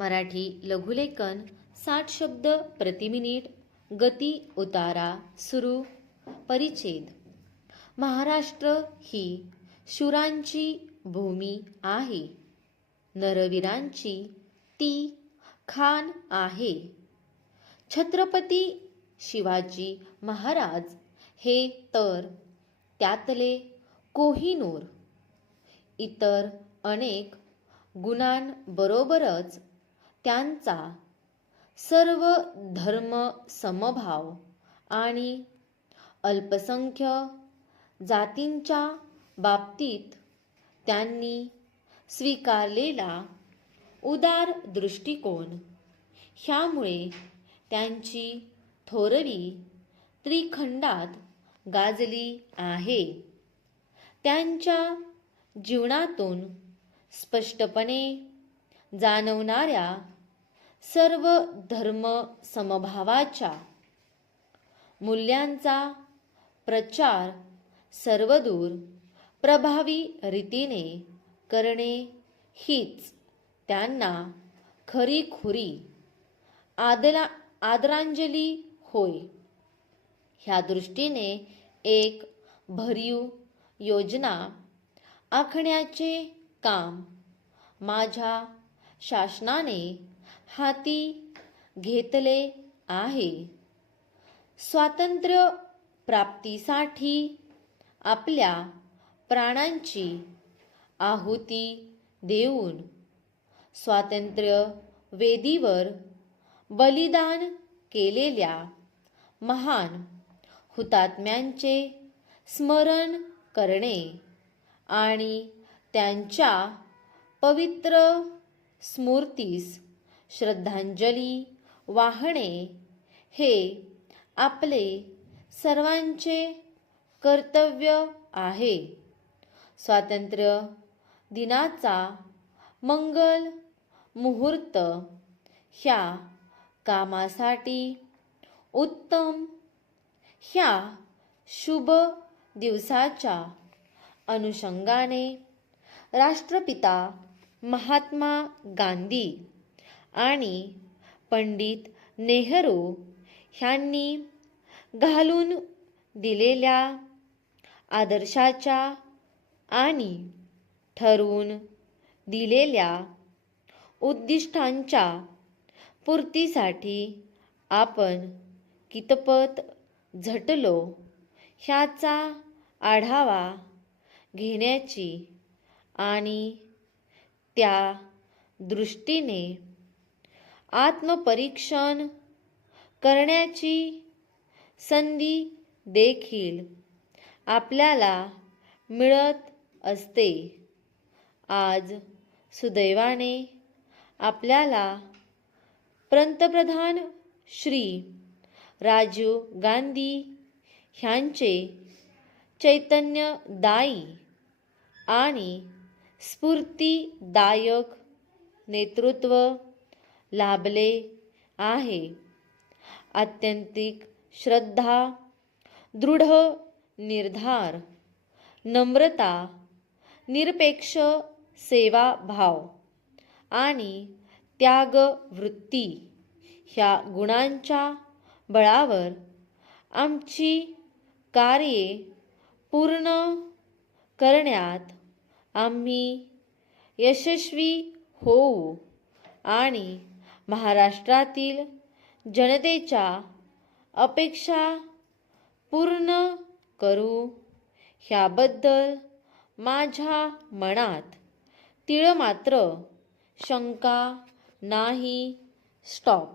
मराठी लघुलेखन साठ शब्द प्रति मिनिट गती उतारा सुरू परिच्छेद. महाराष्ट्र ही शुरांची भूमी आहे. नरवीरांची ती खान आहे. छत्रपती शिवाजी महाराज हे तर त्यातले कोहिनूर. इतर अनेक गुणांबरोबरच त्यांचा सर्व धर्म समभाव आणि अल्पसंख्य जातींच्या बाबतीत त्यांनी स्वीकारलेला उदार दृष्टिकोन. ह्यामुळे त्यांची थोरवी त्रिखंडात गाजली आहे. त्यांच्या जीवनातून स्पष्टपणे जाणवणाऱ्या सर्व धर्म समभावाच्या मूल्यांचा प्रचार सर्वदूर प्रभावी रीतीने करणे हीच त्यांना खरीखुरी आदला आदरांजली होय. ह्या दृष्टीने एक भरीव योजना आखण्याचे काम माझ्या शासनाने हाती घेतले आहे. स्वातंत्र्य प्राप्तीसाठी आपल्या प्राणांची आहुती देऊन स्वातंत्र्य वेदीवर बलिदान केलेल्या महान हुतात्म्यांचे स्मरण करणे आणि त्यांच्या पवित्र स्मृतीस श्रद्धांजली वाहणे हे आपले सर्वांचे कर्तव्य आहे. स्वातंत्र्य दिनाचा मंगल मुहूर्त ह्या कामासाठी उत्तम ह्या शुभ दिवसाच्या अनुषंगाने राष्ट्रपिता महात्मा गांधी आणि पंडित नेहरू ह्यांनी घालून दिलेल्या आदर्शाच्या आणि ठरवून दिलेल्या उद्दिष्टांच्या पूर्तीसाठी आपण कितपत झटलो ह्याचा आढावा घेण्याची आणि त्या दृष्टीने आत्मपरीक्षण करण्याची संधी देखील आपल्याला मिळत असते. आज सुदैवाने आपल्याला पंतप्रधान श्री राजीव गांधी ह्यांचे चैतन्यदायी आणि स्फूर्तीदायक नेतृत्व लाभले आहे. आत्यंतिक श्रद्धा दृढ निर्धार नम्रता निरपेक्ष सेवाभाव आणि त्यागवृत्ती ह्या गुणांच्या बळावर आमची कार्ये पूर्ण करण्यात आम्ही यशस्वी होऊ आणि महाराष्ट्रातील जनतेच्या अपेक्षा पूर्ण करू. ह्याबद्दल माझ्या मनात तिळमात्र शंका नाही. स्टॉप.